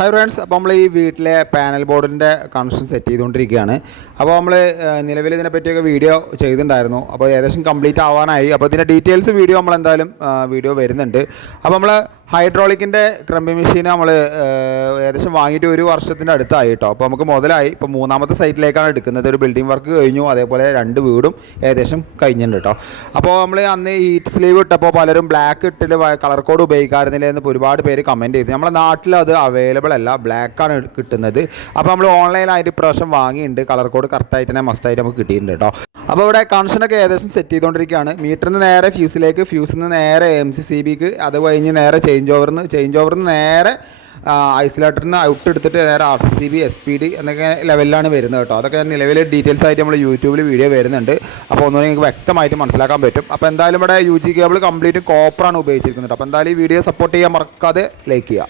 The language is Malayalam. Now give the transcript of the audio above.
ഹായ് ഫ്രണ്ട്സ് അപ്പോൾ നമ്മൾ ഈ വീട്ടിലെ പാനൽ ബോർഡിന്റെ കണക്ഷൻ സെറ്റ് ചെയ്തുകൊണ്ടിരിക്കുകയാണ്. അപ്പോൾ നമ്മൾ നിലവിൽ ഇതിനെ പറ്റിയൊക്കെ വീഡിയോ ചെയ്തിട്ടുണ്ടായിരുന്നു. അപ്പോൾ ഏകദേശം കംപ്ലീറ്റ് ആവാനായി. അപ്പോൾ ഇതിന്റെ ഡീറ്റെയിൽസ് വീഡിയോ നമ്മൾ എന്തായാലും വീഡിയോ വരുന്നുണ്ട്. അപ്പോൾ നമ്മൾ ഹൈഡ്രോളിക്കിന്റെ ക്രമ്പി മെഷീൻ നമ്മൾ ഏകദേശം വാങ്ങിയിട്ട് ഒരു വർഷത്തിന്റെ അടുത്തായി കേട്ടോ. അപ്പോൾ നമുക്ക് മുതലായി ഇപ്പോൾ മൂന്നാമത്തെ സൈറ്റിലേക്കാണ് എടുക്കുന്നത്. ഒരു ബിൽഡിംഗ് വർക്ക് കഴിഞ്ഞു. അതേപോലെ രണ്ട് വീടും ഏകദേശം കഴിഞ്ഞിട്ടുണ്ട് കേട്ടോ. അപ്പോൾ നമ്മൾ അന്ന് ഹീറ്റ് സ്ലീവ് ഇട്ടപ്പോൾ പലരും ബ്ലാക്ക് ഇട്ടിൽ കളർ കോഡ് ഉപയോഗിക്കാറുന്നില്ല എന്ന് ഒരുപാട് പേര് കമന്റ് ചെയ്തു. നമ്മുടെ നാട്ടിൽ അത് അവൈലബിൾ അല്ല. ബ്ലാക്കാണ് കിട്ടുന്നത്. അപ്പോൾ നമ്മൾ ഓൺലൈനായിട്ട് ഇപ്രാവശ്യം വാങ്ങിയിട്ടുണ്ട്. കളർ കോഡ് കറക്റ്റായിട്ട് തന്നെ മസ്റ്റായിട്ട് നമുക്ക് കിട്ടിയിട്ടുണ്ട് കേട്ടോ. അപ്പോൾ ഇവിടെ കണക്ഷനൊക്കെ ഏകദേശം സെറ്റ് ചെയ്തുകൊണ്ടിരിക്കുകയാണ്. മീറ്ററിന് നേരെ ഫ്യൂസിലേക്ക് ഫ്യൂസിൽ നിന്ന് നേരെ എം സി സി ബിക്ക് അത് കഴിഞ്ഞ് നേരെ ചേഞ്ച് ഓവറിന് ചേഞ്ച് ഓവറിന് നേരെ ഐസൊലേറ്ററിൽ നിന്ന് ഔട്ട് എടുത്തിട്ട് നേരെ R C B S P D എന്നൊക്കെ ലെവലിലാണ് വരുന്നത് കേട്ടോ. അതൊക്കെ നിലവിൽ ഡീറ്റെയിൽസ് ആയിട്ട് നമ്മൾ യൂട്യൂബിൽ വീഡിയോ വരുന്നുണ്ട്. അപ്പോൾ ഒന്നുകൂടി നിങ്ങൾക്ക് വ്യക്തമായിട്ട് മനസ്സിലാക്കാൻ പറ്റും. അപ്പോൾ എന്തായാലും ഇവിടെ യു ജി കേബിൾ കംപ്ലീറ്റ് കോപ്പറാണ് ഉപയോഗിച്ചിരിക്കുന്നത് അപ്പോൾ എന്തായാലും ഈ വീഡിയോ സപ്പോർട്ട് ചെയ്യാൻ മറക്കാതെ ലൈക്ക് ചെയ്യുക.